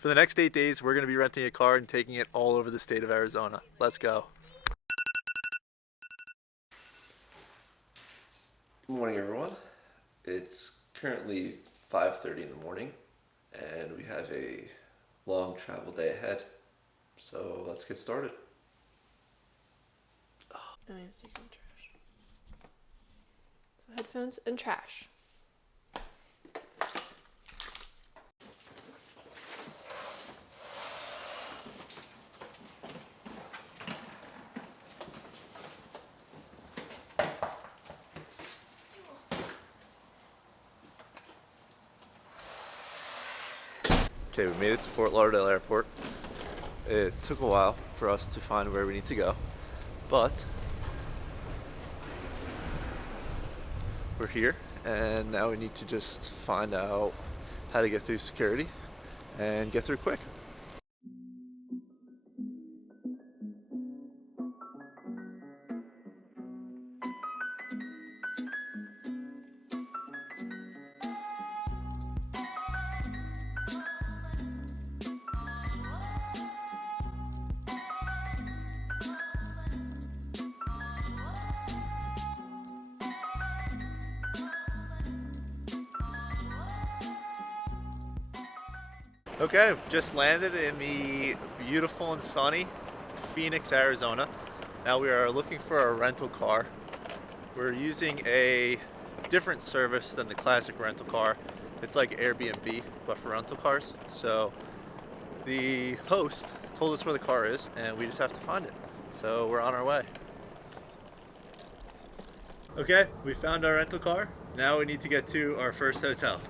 For the next 8 days, we're going to be renting a car and taking it all over the state of Arizona. Let's go. Good morning, everyone. It's currently 5:30 in the morning, and we have a long travel day ahead. So let's get started. I need to take out trash. So headphones and trash. Okay, we made it to Fort Lauderdale Airport. It took a while for us to find where we need to go, but we're here, and now we need to just find out how to get through security and get through quick. Okay, just landed in the beautiful and sunny Phoenix, Arizona. Now we are looking for a rental car. We're using a different service than the classic rental car. It's like Airbnb, but for rental cars. So the host told us where the car is, and we just have to find it. So we're on our way. Okay, we found our rental car. Now we need to get to our first hotel.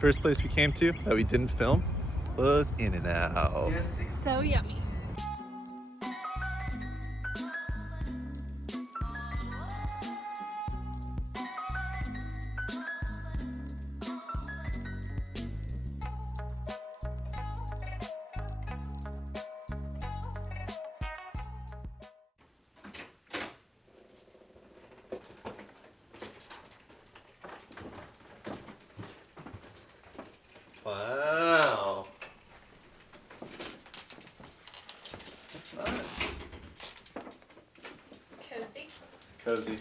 First place we came to that we didn't film was In-N-Out. So yummy. Wow. That's nice. Cozy. Cozy.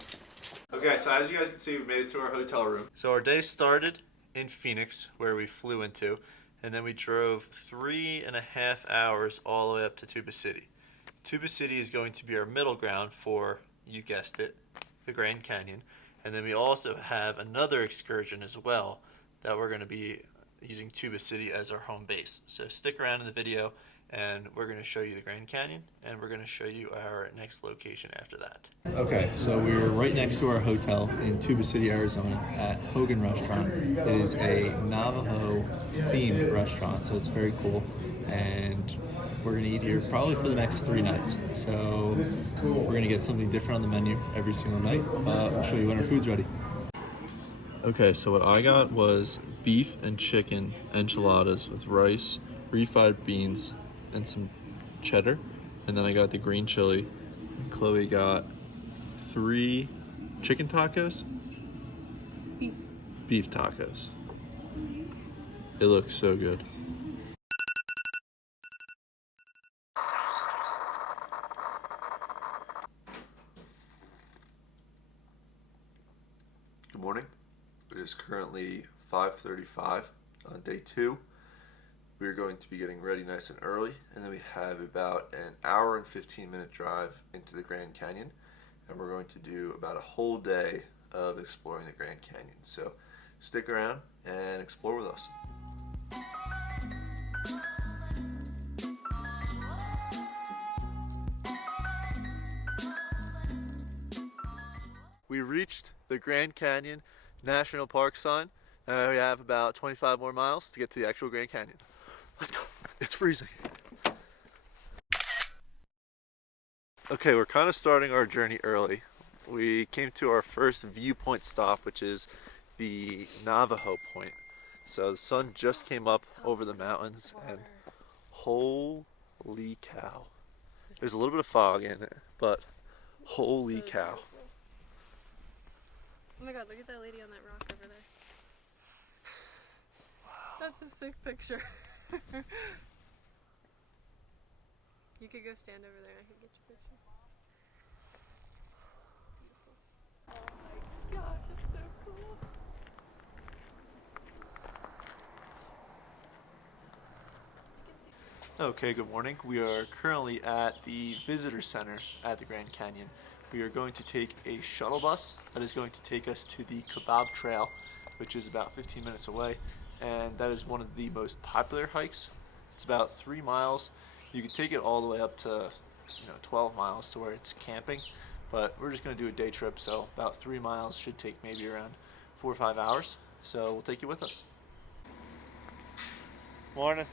Okay, so as you guys can see, we made it to our hotel room. So our day started in Phoenix, where we flew into, and then we drove 3.5 hours all the way up to Tuba City. Tuba City is going to be our middle ground for, you guessed it, the Grand Canyon. And then we also have another excursion as well that we're going to be using Tuba City as our home base. So stick around in the video, and we're going to show you the Grand Canyon, and we're going to show you our next location after that. Okay, so we're right next to our hotel in Tuba City, Arizona at Hogan Restaurant. It is a Navajo themed restaurant, so it's very cool, and we're going to eat here probably for the next 3 nights. So we're going to get something different on the menu every single night. I'll show you when our food's ready. Okay, so what I got was beef and chicken enchiladas with rice, refried beans, and some cheddar. And then I got the green chili. Chloe got 3 chicken tacos? Beef tacos. It looks so good. Good morning. It is currently 5:35 on day 2. We're going to be getting ready nice and early, and then we have about an hour and 15-minute drive into the Grand Canyon, and we're going to do about a whole day of exploring the Grand Canyon. So stick around and explore with us. We reached the Grand Canyon National Park sign. We have about 25 more miles to get to the actual Grand Canyon. Let's go. It's freezing. Okay, we're kind of starting our journey early. We came to our first viewpoint stop, which is the Navajo Point. So the sun just came up over the mountains, and holy cow. There's a little bit of fog in it, but holy cow. Oh my god, look at that lady on that rock over there. That's a sick picture. You could go stand over there and I could get your picture. Beautiful. Oh my gosh, that's so cool. Okay, good morning. We are currently at the visitor center at the Grand Canyon. We are going to take a shuttle bus that is going to take us to the Kebab Trail, which is about 15 minutes away, and that is one of the most popular hikes. It's about 3 miles. You can take it all the way up to 12 miles to where it's camping, but we're just going to do a day trip, so about 3 miles should take maybe around 4 or 5 hours. So we'll take you with us. Morning.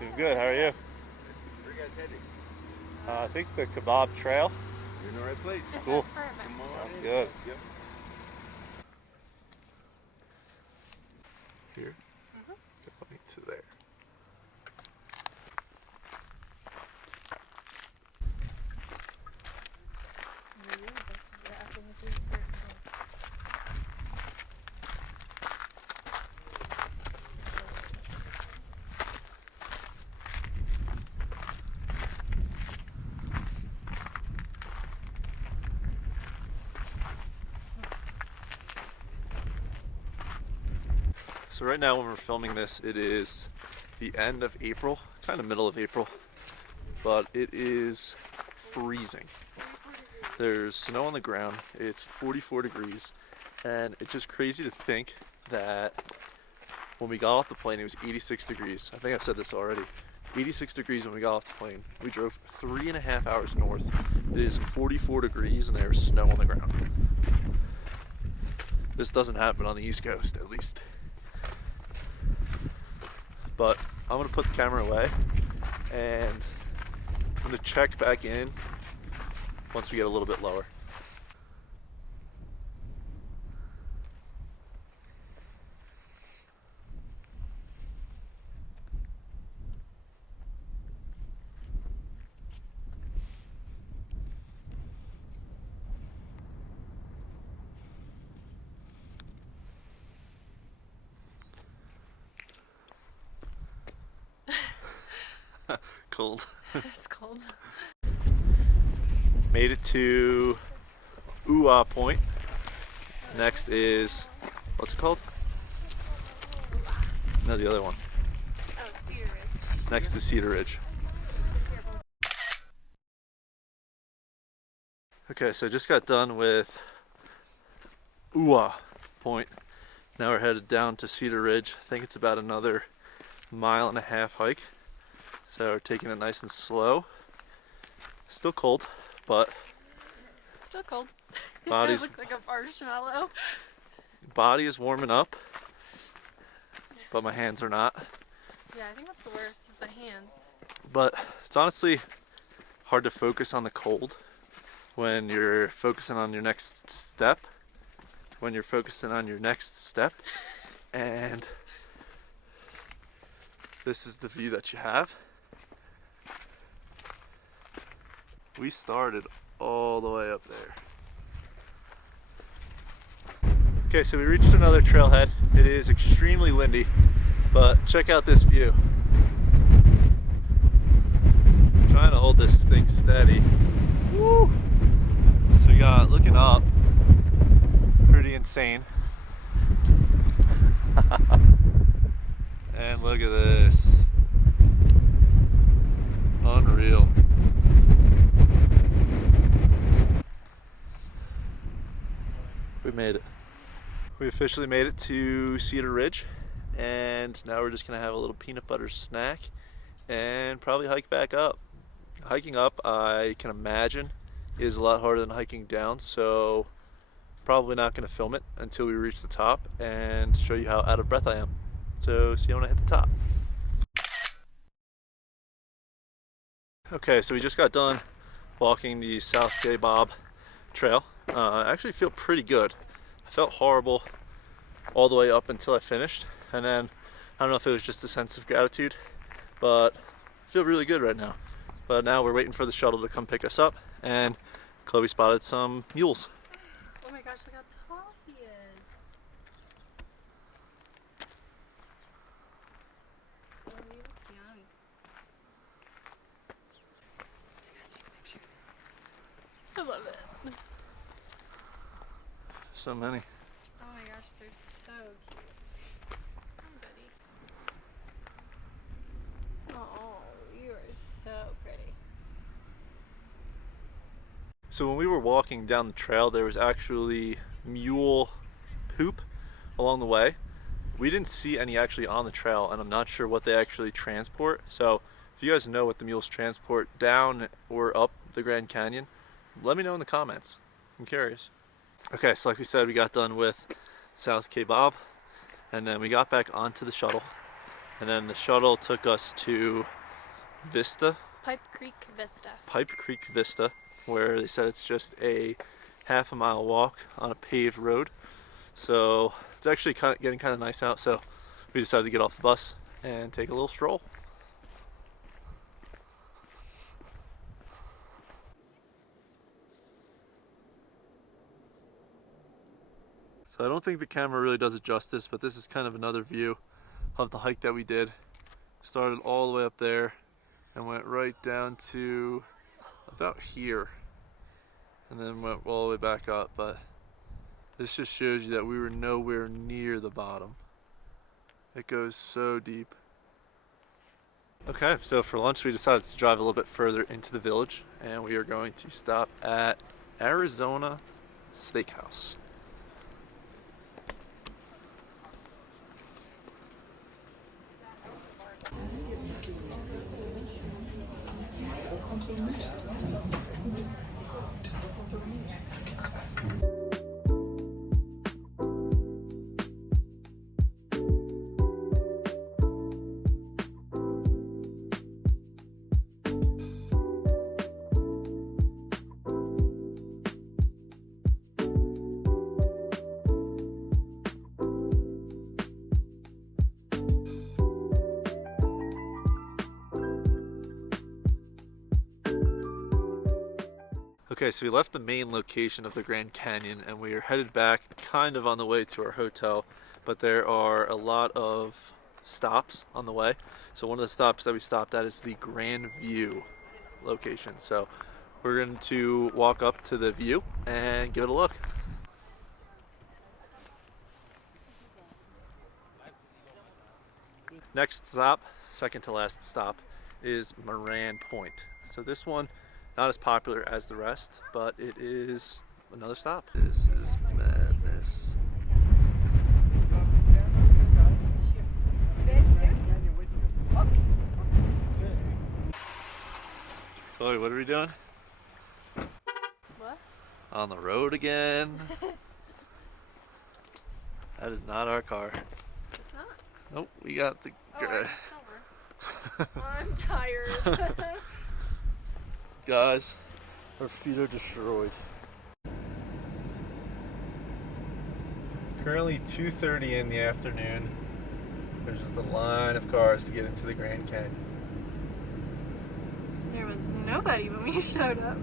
Doing good. How are you? Where are you guys heading? I think the Kebab Trail. You're in the right place. Cool. Perfect. Come on Sounds in. good. Yep. Here. Going to there. So right now when we're filming this, it is the end of April, kind of middle of April, but it is freezing. There's snow on the ground, it's 44 degrees, and it's just crazy to think that when we got off the plane, it was 86 degrees. I think I've said this already. 86 degrees when we got off the plane. We drove 3.5 hours north. It is 44 degrees and there's snow on the ground. This doesn't happen on the East Coast, at least. But I'm gonna put the camera away and I'm gonna check back in once we get a little bit lower. Cold. It's cold. Made it to Point. Next is, what's it called? No, the other one. Oh, Cedar Ridge. Next is Cedar Ridge. Okay, so I just got done with Point. Now we're headed down to Cedar Ridge. I think it's about another 1.5 mile hike. So we're taking it nice and slow. Still cold, but Still cold. Body's- I look like a marshmallow. body is warming up, but my hands are not. Yeah, I think that's the worst is the hands. But it's honestly hard to focus on the cold when you're focusing on your next step. And this is the view that you have. We started all the way up there. Okay, so we reached another trailhead. It is extremely windy, but check out this view. I'm trying to hold this thing steady. Woo! So we got looking up, pretty insane. And look at this. Unreal. We made it. We officially made it to Cedar Ridge, and now we're just gonna have a little peanut butter snack and probably hike back up. Hiking up, I can imagine, is a lot harder than hiking down, so probably not gonna film it until we reach the top and show you how out of breath I am. So see you when I hit the top. Okay, so we just got done walking the South Kebab Trail. I actually feel pretty good. I felt horrible all the way up until I finished, and then I don't know if it was just a sense of gratitude, but I feel really good right now. But now we're waiting for the shuttle to come pick us up, and Chloe spotted some mules. Oh my gosh, look how tall he is. So many. Oh my gosh, they're so cute. Come, buddy. Oh, you are so pretty. So when we were walking down the trail, there was actually mule poop along the way. We didn't see any actually on the trail, and I'm not sure what they actually transport. So if you guys know what the mules transport down or up the Grand Canyon, let me know in the comments. I'm curious. Okay, so like we said, we got done with South Cape Bob, and then we got back onto the shuttle, and then the shuttle took us to Pipe Creek Vista. where they said it's just a half a mile walk on a paved road. So it's actually getting kind of nice out, so we decided to get off the bus and take a little stroll. So I don't think the camera really does it justice, but this is kind of another view of the hike that we did. Started all the way up there and went right down to about here, and then went all the way back up. But this just shows you that we were nowhere near the bottom. It goes so deep. Okay, so for lunch we decided to drive a little bit further into the village, and we are going to stop at Arizona Steakhouse. Okay, so we left the main location of the Grand Canyon and we are headed back kind of on the way to our hotel, but there are a lot of stops on the way. So one of the stops that we stopped at is the Grand View location. So we're going to walk up to the view and give it a look. Next stop, second to last stop, is Moran Point. So this one, not as popular as the rest, but it is another stop. This is madness. Chloe, what are we doing? What? On the road again? That is not our car. It's not. Nope, we got the... Oh, it's silver. I'm tired. Guys, our feet are destroyed. Currently 2:30 in the afternoon. There's just a line of cars to get into the Grand Canyon. There was nobody when we showed up.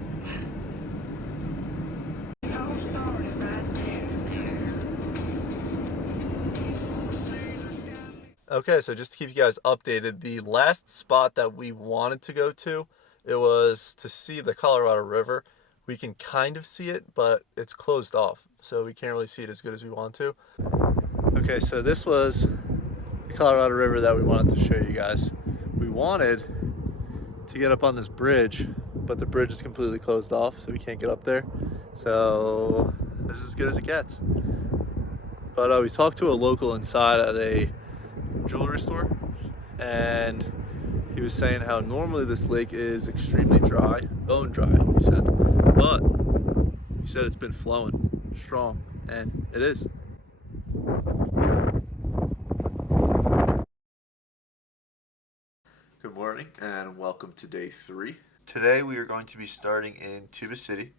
Okay, so just to keep you guys updated, the last spot that we wanted to go to, it was to see the Colorado River. We can kind of see it, but it's closed off, so we can't really see it as good as we want to. Okay, so this was the Colorado River that we wanted to show you guys. We wanted to get up on this bridge, but the bridge is completely closed off, so we can't get up there. So this is as good as it gets. But we talked to a local inside at a jewelry store, and he was saying how normally this lake is extremely dry, bone dry, he said, but he said it's been flowing strong, and it is. Good morning and welcome to day 3. Today we are going to be starting in Tuba City,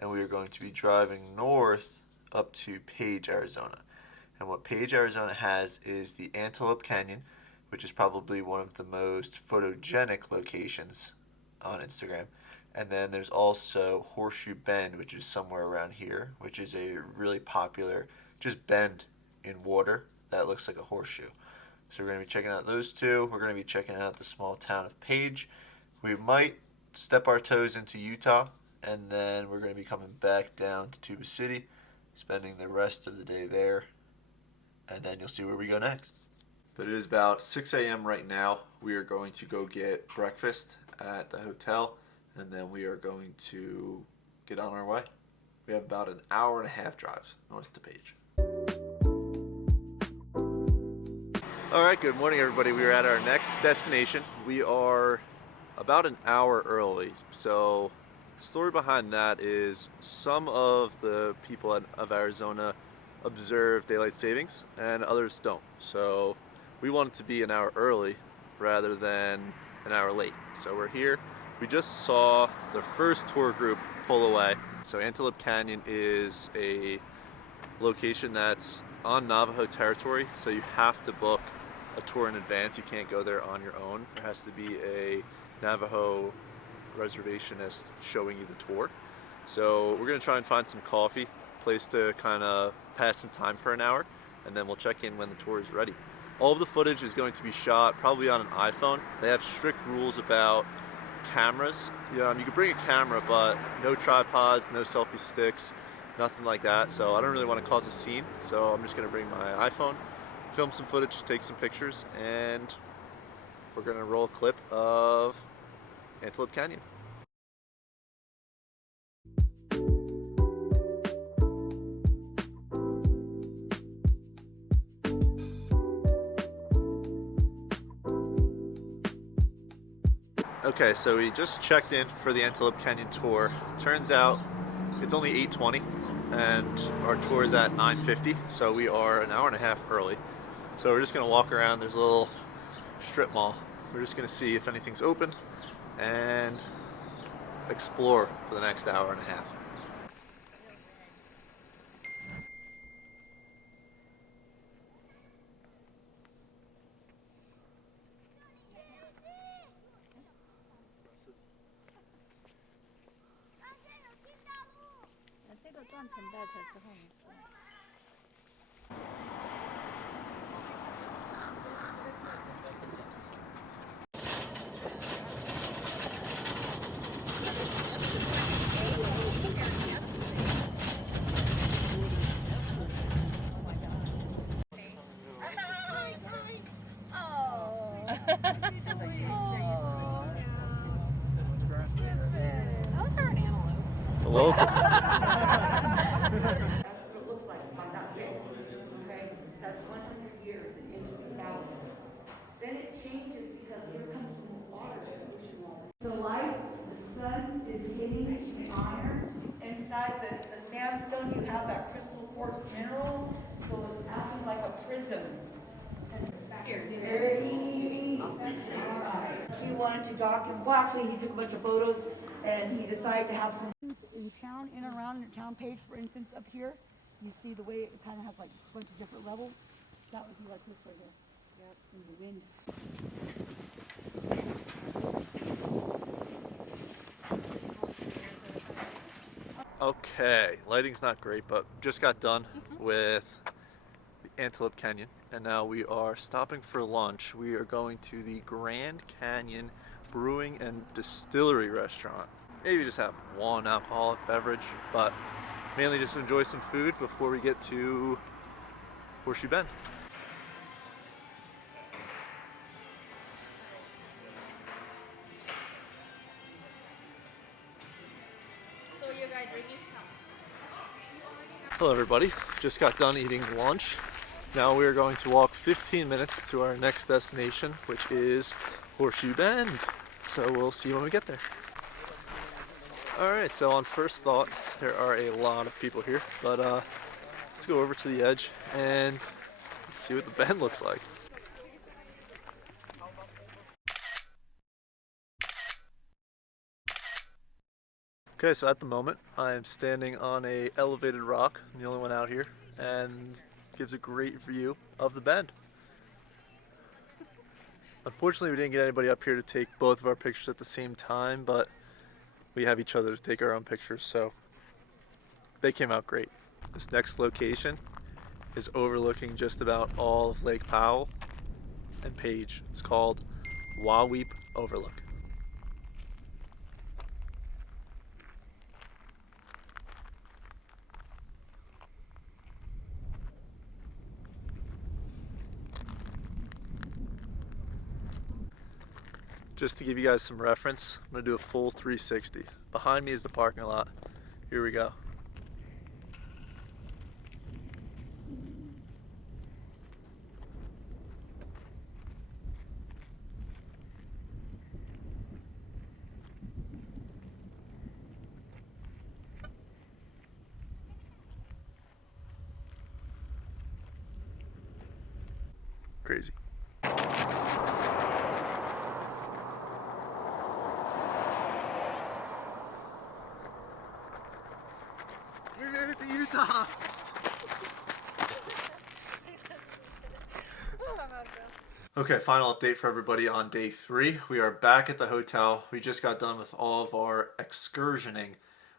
and we are going to be driving north up to Page, Arizona. And what Page, Arizona has is the Antelope Canyon, which is probably one of the most photogenic locations on Instagram. And then there's also Horseshoe Bend, which is somewhere around here, which is a really popular just bend in water that looks like a horseshoe. So we're going to be checking out those two. We're going to be checking out the small town of Page. We might step our toes into Utah, and then we're going to be coming back down to Tuba City spending the rest of the day there, and then you'll see where we go next. But it is about 6 a.m. right now. We are going to go get breakfast at the hotel, and then we are going to get on our way. We have about an hour and a half drive north to Page. All right, good morning, everybody. We are at our next destination. We are about an hour early. So the story behind that is some of the people of Arizona observe daylight savings and others don't. So we wanted to be an hour early rather than an hour late. So we're here. We just saw the first tour group pull away. So Antelope Canyon is a location that's on Navajo territory, so you have to book a tour in advance. You can't go there on your own. There has to be a Navajo reservationist showing you the tour. So we're gonna try and find some coffee, place to kind of pass some time for an hour, and then we'll check in when the tour is ready. All of the footage is going to be shot probably on an iPhone. They have strict rules about cameras. You can bring a camera, but no tripods, no selfie sticks, nothing like that. So I don't really want to cause a scene. So I'm just gonna bring my iPhone, film some footage, take some pictures, and we're gonna roll a clip of Antelope Canyon. Okay, so we just checked in for the Antelope Canyon tour. Turns out it's only 8:20 and our tour is at 9:50, so we are an hour and a half early. So we're just gonna walk around. There's a little strip mall. We're just gonna see if anything's open and explore for the next hour and a half. Those are antelopes. The locals. That's what it looks like on that hill. Okay, that's 100 years in 2000. Then it changes because here comes some water. The light, the sun is hitting the iron. Inside the sandstone, you have that crystal quartz mineral, so it's acting like a prism. Very easy. All right. He wanted to document. Well, actually, he took a bunch of photos, and he decided to have some in town, in and around the town page. For instance, up here, you see the way it kind of has like a bunch of different levels. That would be like this right here. Yep, in the wind. Okay, lighting's not great, but just got done with the Antelope Canyon, and now we are stopping for lunch. We are going to the Grand Canyon Brewing and Distillery restaurant. Maybe just have one alcoholic beverage, but mainly just enjoy some food before we get to Horseshoe Bend. So you guys drinking stuff? Hello everybody, just got done eating lunch. Now we are going to walk 15 minutes to our next destination, which is Horseshoe Bend. So we'll see when we get there. Alright, so on first thought, there are a lot of people here, but let's go over to the edge and see what the bend looks like. Okay, so at the moment, I am standing on a elevated rock. I'm the only one out here, and gives a great view of the bend. Unfortunately, we didn't get anybody up here to take both of our pictures at the same time, but we have each other to take our own pictures, so they came out great. This next location is overlooking just about all of Lake Powell and Page. It's called Waweep Overlook. Just to give you guys some reference, I'm gonna do a full 360. Behind me is the parking lot. Here we go. Crazy. We made it to Utah! Okay, final update for everybody on day 3. We are back at the hotel. We just got done with all of our excursioning.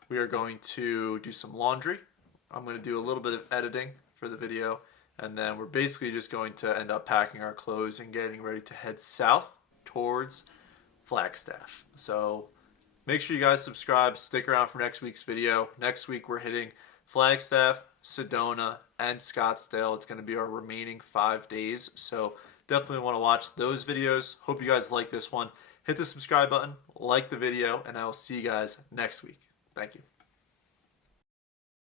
We are going to do some laundry. I'm going to do a little bit of editing for the video. And then we're basically just going to end up packing our clothes and getting ready to head south towards Flagstaff. So make sure you guys subscribe. Stick around for next week's video. Next week we're hitting Flagstaff, Sedona, and Scottsdale. It's going to be our remaining 5 days. So definitely want to watch those videos. Hope you guys like this one. Hit the subscribe button, like the video, and I will see you guys next week. Thank you.